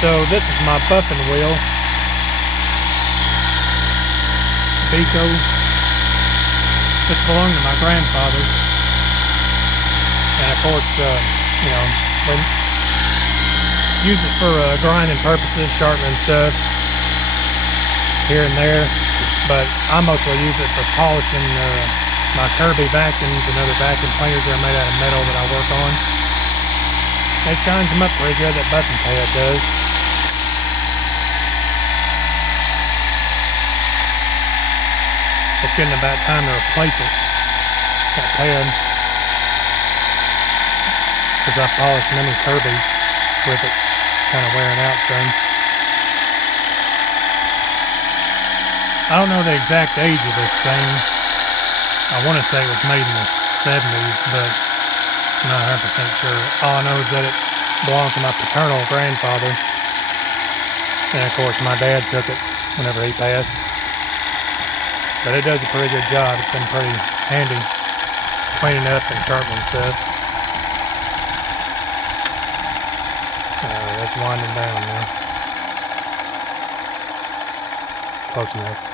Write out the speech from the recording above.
So this is my buffing wheel. Pico. This belonged to my grandfather. And of course, you know, we use it for grinding purposes, sharpening stuff here and there. But I mostly use it for polishing my Kirby vacuums and other vacuum cleaners that are made out of metal that I work on. It shines them up pretty good, that buffing pad does. It's getting about time to replace it, that pad, because I polished many Kirbys with it. It's kind of wearing out some. I don't know the exact age of this thing. I want to say it was made in the 70s, but I'm not 100% sure. All I know is that it belonged to my paternal grandfather. And of course my dad took it whenever he passed. But it does a pretty good job. It's been pretty handy cleaning up and sharpening stuff. That's winding down now. Close enough.